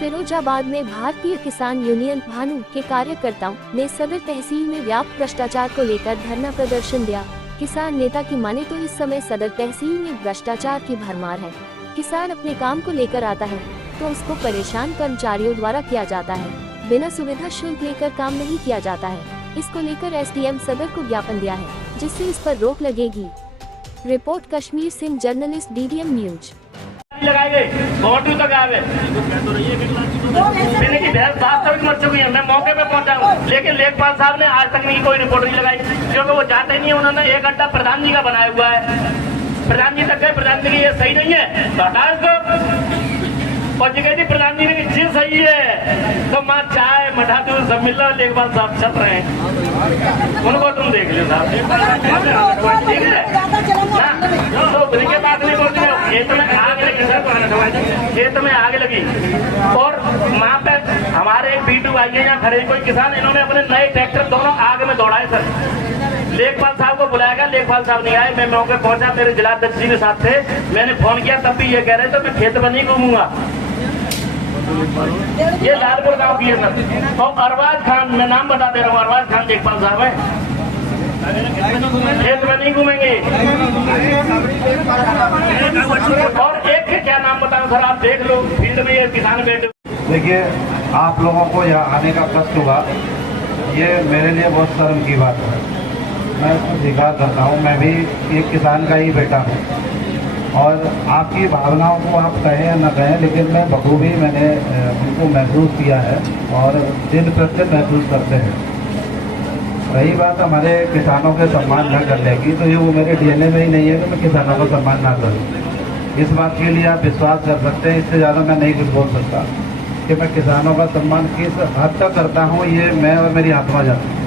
फिरोजाबाद में भारतीय किसान यूनियन भानु के कार्यकर्ताओं ने सदर तहसील में व्यापक भ्रष्टाचार को लेकर धरना प्रदर्शन दिया। किसान नेता की माने तो इस समय सदर तहसील में भ्रष्टाचार की भरमार है। किसान अपने काम को लेकर आता है तो उसको परेशान कर्मचारियों द्वारा किया जाता है। बिना सुविधा शुल्क लेकर काम नहीं किया जाता है। इसको लेकर एसडीएम सदर को ज्ञापन दिया है, जिससे इस पर रोक लगेगी। Report Kashmir Singh, journalist DDM news. लगाएंगे तक आवे मैंने की भैंस वास्तविक मर चुकी है। मैं मौके पे पहुंचा हूँ, लेकिन लेखपाल साहब ने आज तक नहीं कोई रिपोर्ट नहीं लगाई, क्योंकि वो जाते नहीं है। उन्होंने एक अड्डा प्रधान जी का बनाया हुआ है। प्रधान जी तक गए, प्रधान जी ये सही नहीं है तो हटा इसको। और जी जी प्रधान जी ने चीज सही है तो माँ चाय मठा दूध सब मिल रहा है। लेखपाल साहब चल रहे हैं, उनको तुम देख लो साहब, ठीक है तो उनके बात नहीं बोलते। खेत में आग लगी सर, खेत में आग लगी और वहाँ पे हमारे एक बीटू भाई है यहाँ खड़े कोई किसान, इन्होंने अपने नए ट्रैक्टर दोनों आग में दौड़ाए सर। लेखपाल साहब को बुलाया गया, लेखपाल साहब नहीं आए। मैं मौके पहुंचा, मेरे जिलाध्यक्ष जी के साथ थे। मैंने फोन किया तब भी ये कह रहे थे मैं खेत में नहीं घूमूंगा। ये लालपुर गांव की है सर। तो अरबाज खान, मैं नाम बता दे रहा हूँ, अरबाज खान लेखपाल साहब है। खेत में नहीं घूमेंगे। और एक के क्या नाम बताऊं सर, आप देख लो फील्ड में ये किसान बैठे। देखिए, आप लोगों को यहाँ आने का कष्ट हुआ, ये मेरे लिए बहुत शर्म की बात है। मैं इसको स्वीकार करता हूँ, मैं भी एक किसान का ही बेटा हूँ। और आपकी भावनाओं को आप कहें या न कहें, लेकिन मैं बखूबी मैंने उनको महसूस किया है और दिन प्रतिदिन महसूस करते हैं। रही बात हमारे किसानों के सम्मान न करने की, तो ये वो मेरे डीएनए में ही नहीं है कि मैं किसानों का सम्मान ना करूँ। इस बात के लिए आप विश्वास कर सकते हैं, इससे ज़्यादा मैं नहीं कुछ बोल सकता कि मैं किसानों का सम्मान किस हद तक करता हूँ, ये मैं और मेरी आत्मा जानती है।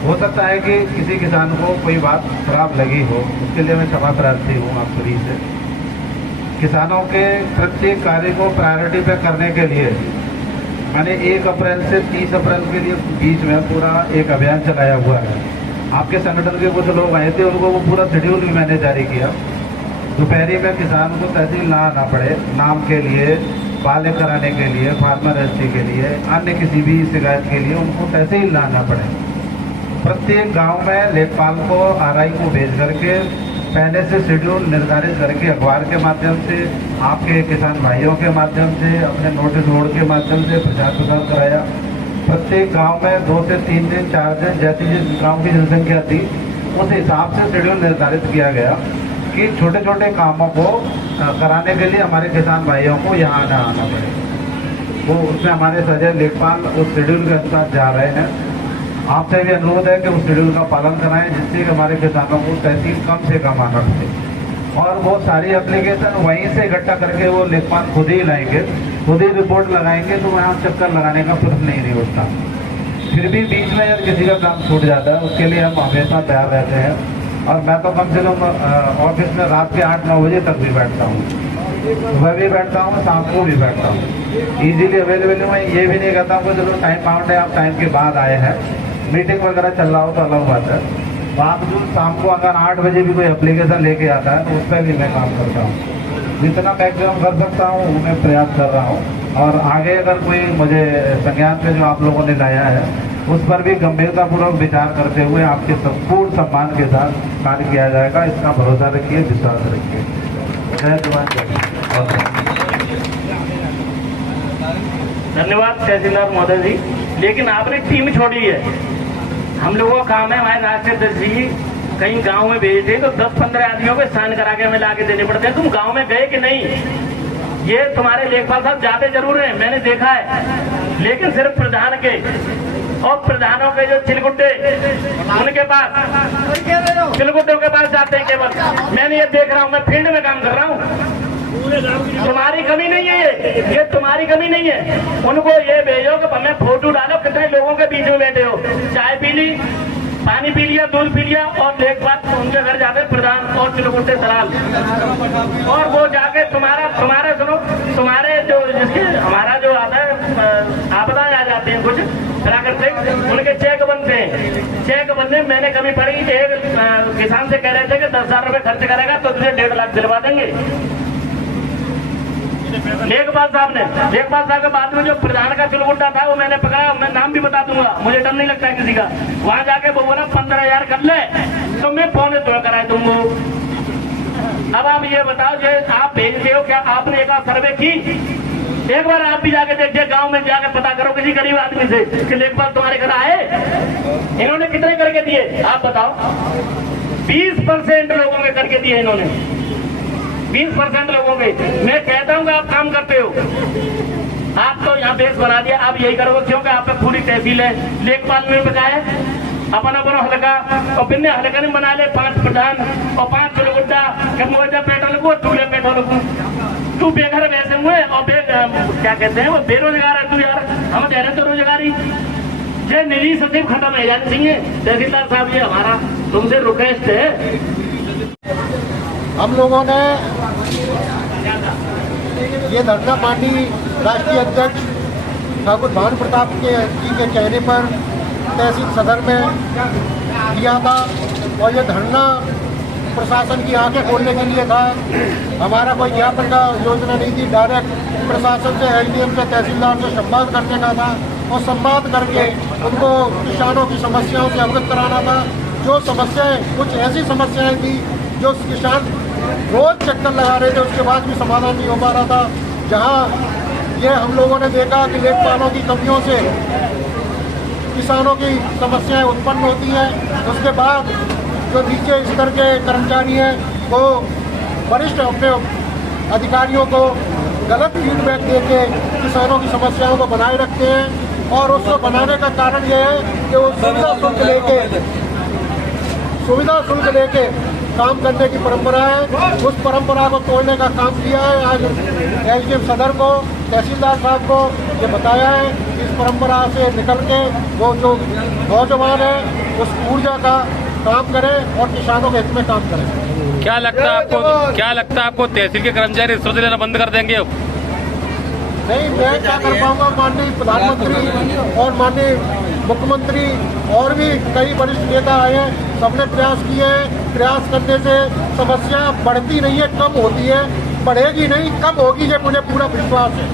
हो सकता है कि किसी किसान को कोई बात खराब लगी हो, उसके लिए मैं क्षमा प्रार्थी हूँ आप सभी से। किसानों के प्रत्येक कार्य को प्रायोरिटी पे करने के लिए मैंने 1 अप्रैल से 30 अप्रैल के लिए बीच में पूरा एक अभियान चलाया हुआ है। आपके संगठन के कुछ लोग आए थे, उनको वो पूरा शेड्यूल भी मैंने जारी किया। दोपहरी में किसान को तहसील ना आना पड़े, नाम के लिए, पाले कराने के लिए, फार्मर रजिस्ट्री के लिए, अन्य किसी भी शिकायत के लिए उनको तहसील ना आना पड़े। प्रत्येक गांव में लेखपाल को, आरआई को भेज करके पहले से शेड्यूल निर्धारित करके अखबार के माध्यम से, आपके किसान भाइयों के माध्यम से, अपने नोटिस बोर्ड के माध्यम से प्रचार प्रसार कराया। प्रत्येक गांव में 2 से 3 दिन 4 दिन जैसी जिस गांव की जनसंख्या थी उस हिसाब से शेड्यूल निर्धारित किया गया कि छोटे छोटे कामों को कराने के लिए हमारे किसान भाइयों को यहाँ ना आना पड़े। वो उसमें हमारे सजय लेखपाल उस शेड्यूल के अनुसार जा रहे हैं। आपसे भी अनुरोध है कि उस शेड्यूल का पालन कराएं, जिससे कि हमारे किसानों को तहसील कम से कम आना पड़े। और वो सारी एप्लीकेशन वहीं से इकट्ठा करके वो लेखपाल खुद ही लाएंगे, खुद ही रिपोर्ट लगाएंगे, तो वहाँ चक्कर लगाने का प्रश्न नहीं उठता। फिर भी बीच में यदि किसी का काम छूट जाता है, उसके लिए हम हमेशा तैयार रहते हैं। और मैं तो कम से कम ऑफिस में रात के 8-9 बजे तक भी बैठता हूँ, सुबह भी बैठता हूँ, शाम को भी बैठता हूँ। ईजिली अवेलेबल हूँ। मैं ये भी नहीं कहता हूँ कि चलो टाइम बाउंड है, आप टाइम के बाद आए हैं, मीटिंग वगैरह चल रहा हो तो अलग बात है। बावजूद शाम को अगर 8 बजे भी कोई एप्लीकेशन लेके आता है तो उस पर भी मैं काम करता हूँ। जितना मैक्सिमम कर सकता हूँ मैं प्रयास कर रहा हूँ। और आगे अगर कोई मुझे संज्ञान पे जो आप लोगों ने लाया है उस पर भी गंभीरतापूर्वक विचार करते हुए आपके संपूर्ण सम्मान के साथ कार्य किया जाएगा। इसका भरोसा रखिए, विश्वास रखिए। जय जवान जय। धन्यवाद तहसीलदार महोदय जी। लेकिन आपने टीम छोड़ी है। हम लोगों का काम है, हमारे राष्ट्रीय अध्यक्ष जी कहीं गांव में भेजते तो 10-15 आदमियों को साइन करा के हमें लाके देने पड़ते हैं। तुम गांव में गए कि नहीं? ये तुम्हारे लेखपाल साहब जाते जरूर हैं, मैंने देखा है, लेकिन सिर्फ प्रधान के और प्रधानों के जो चिलगुड्डे उनके पास, चिलगुड्डों के पास जाते हैं केवल। मैंने ये देख रहा हूँ, मैं फील्ड में काम कर रहा हूँ। तुम्हारी कमी नहीं है, ये तुम्हारी कमी नहीं है। उनको ये भेजो कि हमें फोटो डालो कितने लोगों के बीच में बैठे हो, चाय पी ली, पानी पी लिया, दूध पी लिया, और एक बात उनके घर जाके प्रधान और चिलगुड्डे सलाल, और वो जाके तुम्हारे सुनो, तुम्हारे जो जिसके हमारा जो आता है आपदाएं आ जाती हैं कुछ प्राकृतिक, उनके चेक बनते हैं। चेक बनने मैंने कभी पढ़ी, एक किसान से कह रहे थे कि 10,000 रुपए खर्च करेगा तो तुझे 1.5 लाख दिलवा देंगे। लेखपाल साहब के बाद में जो प्रधान का चुलबुड्डा था वो मैंने पकड़ा, मैं नाम भी बता दूंगा, मुझे डर नहीं लगता है किसी का। वहां जाके वो बोला 15,000 कर ले तो मैं पौने तोड़ कराए दूंगा। अब आप ये बताओ, जो आप भेजते हो, क्या आपने एक सर्वे की? एक बार आप भी जाके देखिए, गांव में जाके पता करो किसी गरीब आदमी से कि लेखपाल तुम्हारे घर आए, इन्होंने कितने करके दिए आप बताओ? 20% लोगों के करके दिए इन्होंने, 20% लोगों के। मैं कहता हूँ कि आप काम करते हो, आप तो यहाँ बेस बना दिया, आप यही करोगे क्योंकि आप पे पूरी तहसील है, लेखपाल में बकाया अपना हल्का और बिन्ने हल्का नहीं बना ले, 5 प्रधान और 5 चुलबुड्डा पेट्रोल को चूल्हे पेट्रोल को। तू बेघर वैसे हुए और क्या कहते हैं वो बेरोजगार है तू यार, हम कह रहे तो रोजगारी। ये निजी सचिव खत्म है जानी चाहिए। तहसीलदार साहब ये हमारा तुमसे रिक्वेस्ट है। हम लोगों ने ये धरना पार्टी राष्ट्रीय अध्यक्ष ठाकुर भानु प्रताप जी के कहने पर तहसील सदर में किया था और ये धरना प्रशासन की आंखें खोलने के लिए था। हमारा कोई ज्ञापन का योजना नहीं थी, डायरेक्ट प्रशासन से, एसडीएम से, तहसीलदार से संवाद करने का था और संवाद करके उनको किसानों की समस्याओं से अवगत कराना था। जो समस्याएं, कुछ ऐसी समस्याएं थी जो किसान रोज चक्कर लगा रहे थे, उसके बाद भी समाधान नहीं हो पा रहा था। जहां ये हम लोगों ने देखा कि लेखपालों की कमियों से किसानों की समस्याएं उत्पन्न होती हैं, उसके बाद जो नीचे स्तर के कर्मचारी हैं वो वरिष्ठ अपने अधिकारियों को गलत फीडबैक देके किसानों की समस्याओं को बनाए रखते हैं। और उसको बनाने का कारण ये है कि वो सुविधा शुल्क लेके काम करने की परंपरा है, उस परंपरा को तोड़ने का काम किया है। आज एसडीएम सदर को, तहसीलदार साहब को ये बताया है कि इस परंपरा से निकल के वो जो नौजवान है उस ऊर्जा का काम करें और किसानों के हित में काम करें। क्या लगता है आपको तहसील के कर्मचारी रिश्वत लेना बंद कर देंगे अब? नहीं, मैं क्या कर पाऊंगा। माननीय प्रधानमंत्री और माननीय मुख्यमंत्री और भी कई वरिष्ठ नेता आए हैं, सबने प्रयास किए हैं। प्रयास करने से समस्या बढ़ती नहीं है, कम होती है, बढ़ेगी नहीं, कम होगी, ये मुझे पूरा विश्वास है।